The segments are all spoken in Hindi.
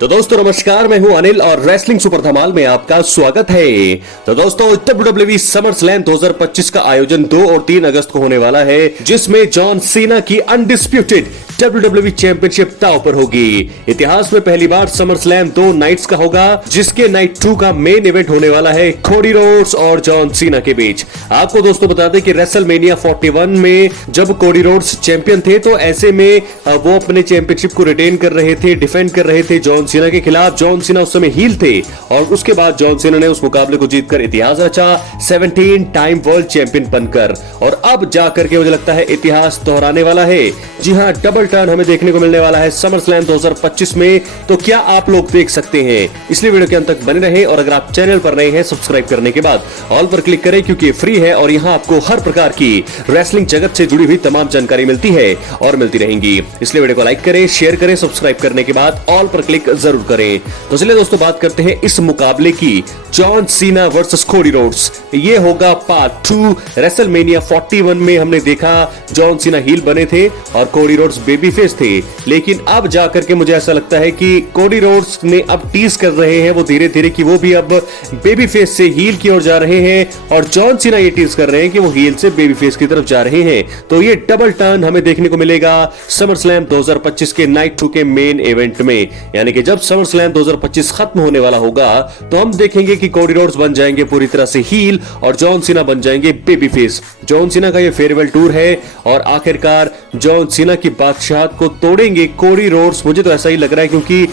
तो दोस्तों नमस्कार, मैं हूं अनिल और रेसलिंग सुपर धमाल में आपका स्वागत है। तो दोस्तों WWE समर स्लैम 2025 का आयोजन 2 और 3 अगस्त को होने वाला है, जिसमें जॉन सीना की अनडिस्प्यूटेड WWE चैंपियनशिप दांव पर होगी। इतिहास में पहली बार समर स्लैम 2 नाइट्स का होगा, जिसके नाइट 2 का मेन इवेंट होने वाला है कोडी रोड्स और जॉन सीना के बीच। आपको दोस्तों बता दें कि रेसलमेनिया 41 में जब कोडी रोड्स चैंपियन थे, तो ऐसे में वो अपने चैंपियनशिप को रिटेन कर रहे थे, डिफेंड कर रहे थे जॉन सीना के खिलाफ। जॉन सीना उस समय हील थे और उसके बाद जॉन सीना ने उस मुकाबले को जीतकर इतिहास रचा, 17 टाइम वर्ल्ड चैंपियन बनकर। और अब जाकर के मुझे लगता है इतिहास दोहराने वाला है। जी हां, डबल टर्न हमें देखने को मिलने वाला है समर स्लैम 2025 में। तो क्या आप लोग देख सकते हैं? इसलिए वीडियो के अंत तक बने रहे और अगर आप चैनल पर नए हैं, सब्सक्राइब करने के बाद ऑल पर क्लिक करें, क्योंकि फ्री है और यहां आपको हर प्रकार की रेसलिंग जगत से जुड़ी हुई तमाम जानकारी मिलती है और मिलती रहेंगी। इसलिए वीडियो को लाइक करें, शेयर करें, सब्सक्राइब करने के बाद ऑल पर क्लिक जरूर करें। तो चलिए दोस्तों बात करते हैं इस मुकाबले की, John Cena versus Cody Rhodes. ये होगा पार्ट 2। रेसलमेनिया 41 में हमने देखा जॉन सीना हील बने थे और कोडी रोड्स बेबी फेस थे, लेकिन अब जाकर के मुझे ऐसा लगता है कि कोडी रोड्स ने अब टीज कर रहे हैं वो धीरे धीरे कि वो भी अब बेबी फेस से हील की ओर जा रहे हैं, और जॉन सीना ये टीज कर रहे हैं कि वो हील से बेबी फेस की तरफ जा रहे हैं। तो ये डबल टर्न हमें देखने को मिलेगा समर स्लैम 2025 के नाइट 2 के मेन इवेंट में। यानी कि जब समर स्लैम 2025 खत्म होने वाला होगा, तो हम देखेंगे कि कोडी रोड्स बन जाएंगे पूरी तरह से हील और जॉन सीना बन जाएंगे बेबी फेस। जॉन सीना का ये फेयरवेल टूर है और आखिरकार जॉन सीना की बादशाहत को तोड़ेंगे कोडी रोड्स। मुझे तो ऐसा ही लग रहा है, क्योंकि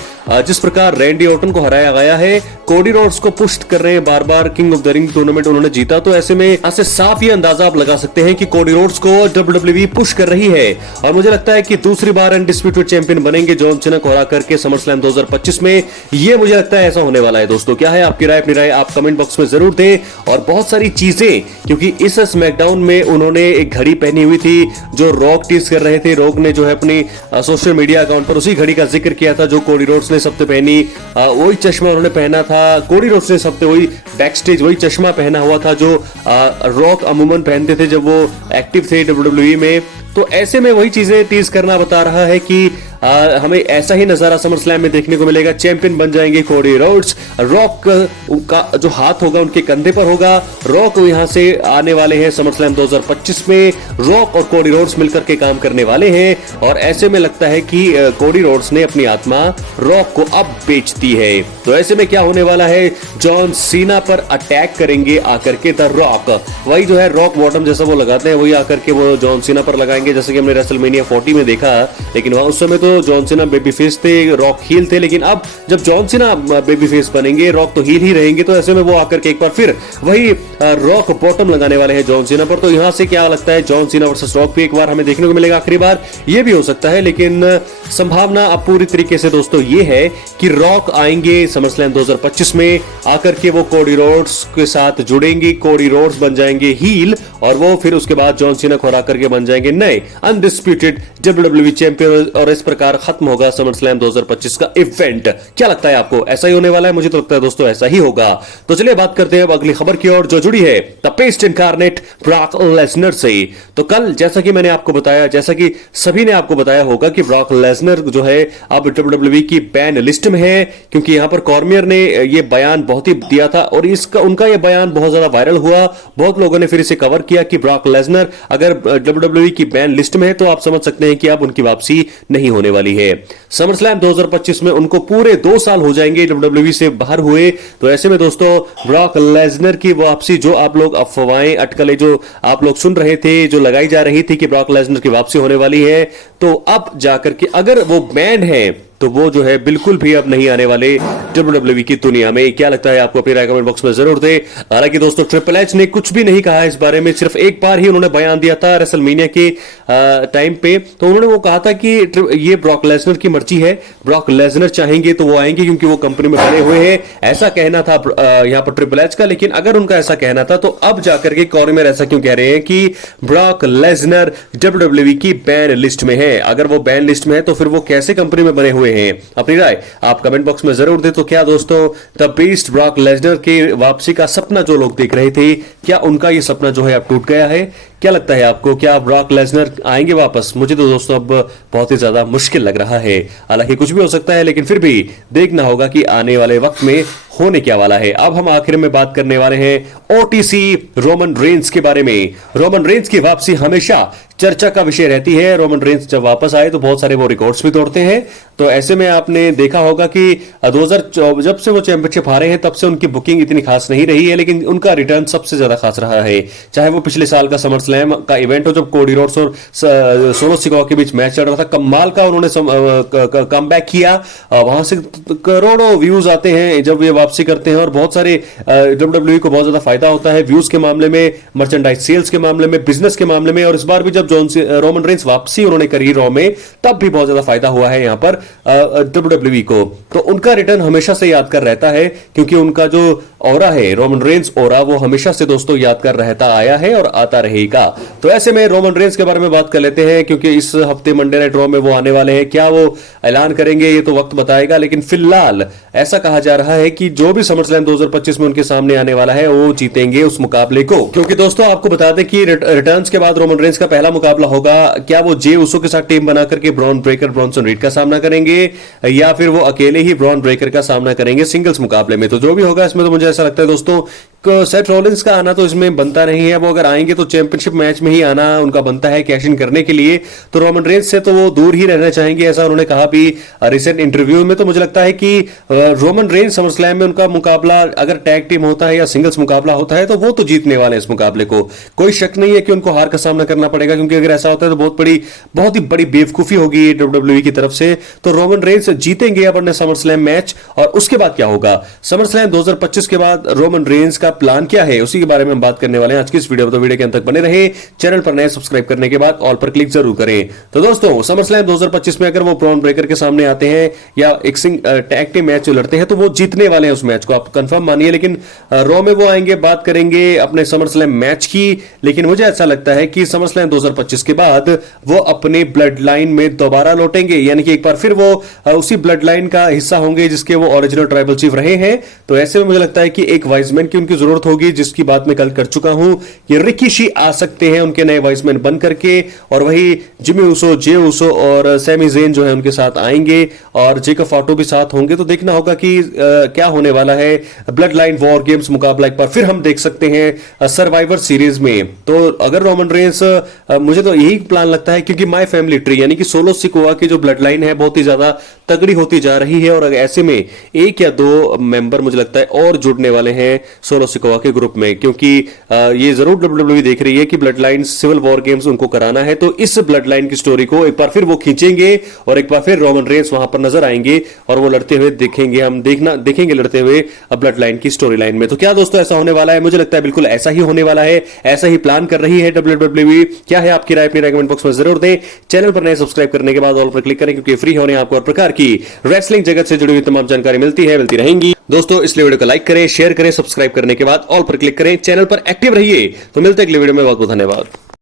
जिस प्रकार रैंडी ऑर्टन को हराया गया है, कोडी रोड्स को पुश कर रहे हैं बार बार। King of the ring tournament उन्होंने जीता, तो ऐसे में ऐसे साफ ये अंदाजा आप लगा सकते हैं कि कोडी रोड्स को WWE पुश कर रही है। और मुझे लगता है कि दूसरी बार अनडिस्प्यूटेड चैंपियन बनेंगे जॉन सीना को हरा करके समर स्लैम 2025 में। ये मुझे लगता है ऐसा होने वाला है। दोस्तों क्या है आपकी राय? अपनी राय आप कमेंट बॉक्स में जरूर दें। और बहुत सारी चीजें, क्योंकि इस स्मैकडाउन में उन्होंने एक घड़ी पहनी हुई थी जो रॉक टीज कर रहे थे। रॉक ने जो है अपनी सोशल मीडिया अकाउंट पर उसी घड़ी का जिक्र किया था जो कोडी रोड्स ने सबसे पहनी। वही चश्मा उन्होंने पहना था, कोडी रोड्स ने सबसे वही बैकस्टेज वही चश्मा पहना हुआ था जो रॉक अमूमन पहनते थे जब वो एक्टिव थे WWE में। तो ऐसे में वही चीजें टीज करना बता रहा है कि हमें ऐसा ही नजारा समर स्लैम में देखने को मिलेगा। चैंपियन बन जाएंगे कोडी रोड्स। रॉक का जो हाथ होगा उनके कंधे पर होगा। रॉक यहां से आने वाले हैं समर स्लैम 2025 में। रॉक और कोडी रोड्स मिलकर के काम करने वाले हैं, और ऐसे में लगता है कि कोडी रोड्स ने अपनी आत्मा रॉक को अब बेच दी है। तो ऐसे में क्या होने वाला है, जॉन सीना पर अटैक करेंगे आकर के द रॉक। वही जो है रॉक बॉटम जैसा वो लगाते हैं, वही आकर के वो जॉन सीना पर लगाएंगे, जैसे कि हमने रेसलमेनिया 40 में देखा। लेकिन वहां उस समय तो जॉन सीना बेबी फेस थे, रॉक हील थे। लेकिन अब जब जॉन सीना बेबी फेस बनेंगे, रॉक तो हील ही रहेंगे, तो ऐसे में वो आकर के एक बार फिर वही रॉक बॉटम लगाने वाले हैं जॉन सीना पर। तो यहां से क्या लगता है, जॉन सीना वर्सेस रॉक भी एक बार हमें देखने को मिलेगा आखिरी बार। ये भी हो सकता है, लेकिन संभावना अब पूरी तरीके से दोस्तों ये है कि रॉक आएंगे समर स्लैम 2025 में, आकर के वो कोडी रोड्स के साथ जुड़ेंगे। कोडी रोड्स बन जाएंगे हील, और वो फिर उसके बाद जॉन सीना को हरा करके बन जाएंगे नए अनडिस्प्यूटेड WWE चैंपियन। और इस प्रकार खत्म होगा समर स्लैम 2025 का इवेंट। क्या लगता है आपको? ऐसा ही होने वाला है? मुझे तो लगता है दोस्तों ऐसा ही होगा। तो चलिए बात करते हैं अब अगली खबर की ओर, जो जुड़ी है the best incarnate Brock Lesnar से। तो कल जैसा कि मैंने आपको बताया, जैसा कि सभी ने आपको बताया होगा कि ब्रॉक लेसनर जो है अब WWE की बैन लिस्ट में है, क्योंकि यहां पर कॉर्मियर ने ये बयान बहुत ही दिया था और इसका उनका ये बयान बहुत ज्यादा वायरल हुआ। बहुत लोगों ने फिर इसे कवर किया कि ब्रॉक लेसनर अगर WWE की बैन लिस्ट में है, तो आप समझ सकते हैं कि अब उनकी वापसी नहीं होने वाली है। समर स्लैम 2025 में उनको पूरे 2 साल हो जाएंगे WWE से बाहर हुए। तो ऐसे में दोस्तों ब्रॉक लेसनर की वापसी, जो आप लोग अफवाहें अटकलें जो आप लोग सुन रहे थे, जो लगाई जा रही थी कि ब्रॉक लेसनर की वापसी होने वाली है, तो अब जाकर के अगर वो बैन है तो वो जो है बिल्कुल भी अब नहीं आने वाले WWE की दुनिया में। क्या लगता है आपको? अपनी राय कमेंट बॉक्स में जरूर दें। हालांकि दोस्तों ट्रिपल एच ने कुछ भी नहीं कहा इस बारे में, सिर्फ एक बार ही उन्होंने बयान दिया था रेसलमेनिया के टाइम पे। तो उन्होंने वो कहा था कि ये ब्रॉक लेसनर की मर्जी है, ब्रॉक लेसनर चाहेंगे तो वो आएंगे, क्योंकि वो कंपनी में बने हुए हैं। ऐसा कहना था यहां पर ट्रिपल एच का। लेकिन अगर उनका ऐसा कहना था, तो अब जाकर के कॉर्मियर ऐसा क्यों कह रहे हैं कि ब्रॉक लेसनर WWE की बैन लिस्ट में है? अगर वो बैन लिस्ट में है तो फिर वो कैसे कंपनी में बने हुए हैं? अपनी राय आप कमेंट बॉक्स में जरूर दें। तो क्या दोस्तों द बीस्ट ब्रॉक लेसनर की वापसी का सपना जो लोग देख रहे थे, क्या उनका ये सपना जो है अब टूट गया है? क्या लगता है आपको, क्या ब्रॉक लेसनर आएंगे वापस? मुझे तो दोस्तों अब बहुत ही ज्यादा मुश्किल लग रहा है। हालांकि कुछ भी हो सकता है, लेकिन फिर भी देखना होगा कि आने वाले वक्त में होने क्या वाला है। अब हम आखिर में बात करने वाले हैं ओटीसी रोमन रेंस के बारे में। रोमन रेंस की वापसी हमेशा चर्चा का विषय रहती है। रोमन रेंस जब वापस आए तो बहुत सारे वो रिकॉर्ड्स भी तोड़ते हैं। तो ऐसे में आपने देखा होगा कि 2024 जब से वो चैंपियनशिप हारे हैं तब से उनकी बुकिंग इतनी खास नहीं रही है, लेकिन उनका रिटर्न सबसे ज्यादा खास रहा है। चाहे वो पिछले साल का समर स्लैम का इवेंट हो, जब कोडी रोड्स और सोलो सिकोआ के बीच मैच चल रहा था, कमाल का उन्होंने कमबैक किया। वहां से करोड़ों व्यूज आते हैं जब ये वापसी करते हैं, और बहुत सारे WWE को बहुत ज्यादा फायदा होता है व्यूज के मामले में, मर्चेंडाइज सेल्स के मामले में, बिजनेस के मामले में। और इस बार भी जब रोमन रेंस वापसी उन्होंने करी रॉ में, तब भी बहुत ज्यादा फायदा हुआ है यहां पर WWE को। तो उनका रिटर्न हमेशा से यादगार रहता है, क्योंकि उनका जो ऑरा है, रोमन रेंस ऑरा, वो हमेशा से दोस्तों यादगार रहता आया है और आता रहेगा। तो ऐसे में रोमन रेंस के बारे में बात कर लेते हैं, क्योंकि इस हफ्ते मंडे नाइट रॉ में वो आने वाले हैं। क्या वो ऐलान करेंगे ये तो वक्त बताएगा, लेकिन फिलहाल ऐसा कहा जा रहा है कि जो भी समर स्लैम 2025 में उनके सामने आने वाला है वो जीतेंगे उस मुकाबले को। क्योंकि दोस्तों आपको बता दें कि रिटर्न्स के बाद रोमन रेंस का पहला मुकाबला होगा। क्या वो जे उसो के साथ टीम बना करके ब्रॉन ब्रेकर ब्रॉन्सन रीड का सामना करेंगे, या फिर वो अकेले ही ब्रॉन ब्रेकर का सामना करेंगे सिंगल्स मुकाबले में? तो जो भी होगा इसमें तो मुझे ऐसा लगता है दोस्तों, सेथ रॉलिंस का आना तो इसमें बनता नहीं है। वो अगर आएंगे तो चैंपियनशिप मैच में ही आना उनका बनता है कैश इन करने के लिए। तो रोमन रेंस से तो वो दूर ही रहना चाहेंगे, ऐसा उन्होंने कहा भी रिसेंट इंटरव्यू में। तो मुझे लगता है कि रोमन रेंस समर स्लैम में उनका मुकाबला अगर टैग टीम होता है या सिंगल्स मुकाबला होता है तो वो तो जीतने वाले हैं इस मुकाबले को। कोई शक नहीं है कि उनको हार का सामना करना पड़ेगा, क्योंकि अगर ऐसा होता है तो बहुत ही बड़ी बेवकूफी होगी WWE की तरफ से। तो रोमन रेंस जीतेंगे अपने समर स्लैम मैच। और उसके बाद क्या होगा, समर स्लैम 2025 के बाद रोमन रेंस का प्लान क्या है, उसी के बारे में हम बात करने वाले हैं आज की इस वीडियो में। तो वीडियो के अंत तक बने रहे। चैनल पर नए सब्सक्राइब करने के बाद ऑल पर क्लिक जरूर करें। तो दोस्तों समर स्लैम 2025 में अगर वो ब्रॉन ब्रेकर के सामने आते हैं या एक टैग टीम मैच लड़ते हैं तो वो जीतने वाले हैं उस मैच को, आप कंफर्म मानिए। लेकिन रॉ में वो आएंगे, बात करेंगे अपने समर स्लैम मैच की। लेकिन मुझे ऐसा लगता है कि समर स्लैम 2025 के बाद वो अपने ब्लड लाइन में दोबारा लौटेंगे, यानी कि एक बार फिर वो उसी ब्लड लाइन का हिस्सा होंगे जिसके वो ओरिजिनल ट्राइबल चीफ रहे हैं। तो ऐसे में मुझे लगता है कि एक वाइसमैन की उनकी जरूरत होगी, जिसकी बात मैं कल कर चुका हूं कि रिकीशी आ सकते हैं उनके नए वाइसमैन बन करके, और वही जिमी उसो, जे उसो और सैमी ज़ेन जो है उनके साथ आएंगे, और जेकब फॉटो भी साथ होंगे। तो देखना होगा कि क्या होने वाला है। ब्लड लाइन वॉर गेम्स मुकाबला एक बार फिर हम देख सकते हैं सर्वाइवर सीरीज में। तो अगर रोमन रेंस, मुझे तो यही प्लान लगता है, क्योंकि माय फैमिली ट्री यानी कि सोलो सिकोआ की जो ब्लड लाइन है बहुत ही ज्यादा तगड़ी होती जा रही है, और ऐसे में एक या दो मेंबर मुझे लगता है और जुड़ने वाले हैं सोलो सिकोआ के ग्रुप में, क्योंकि ये जरूर WWE देख रही है कि blood line civil war games उनको कराना है। तो इस ब्लड लाइन की स्टोरी को एक बार फिर वो खींचेंगे, और एक बार फिर रोमन रेंस वहां पर नजर आएंगे और वो लड़ते हुए देखेंगे, हम देखेंगे लड़ते हुए ब्लड लाइन की स्टोरी लाइन में। तो क्या दोस्तों ऐसा होने वाला है? मुझे लगता है बिल्कुल ऐसा ही होने वाला है, ऐसा ही प्लान कर रही है WWE। क्या है आपकी राय? अपनी कमेंट बॉक्स में जरूर दें। चैनल पर नए सब्सक्राइब करने के बाद ऑल पर क्लिक करें, क्योंकि फ्री होने आपको हर प्रकार की रेसलिंग जगत से जुड़ी हुई तमाम जानकारी मिलती रहेंगी। दोस्तों इसलिए वीडियो को लाइक करें, शेयर करें, सब्सक्राइब करने के बाद ऑल पर क्लिक करें, चैनल पर एक्टिव रहिए। तो मिलते हैं अगले वीडियो में, बहुत बहुत धन्यवाद।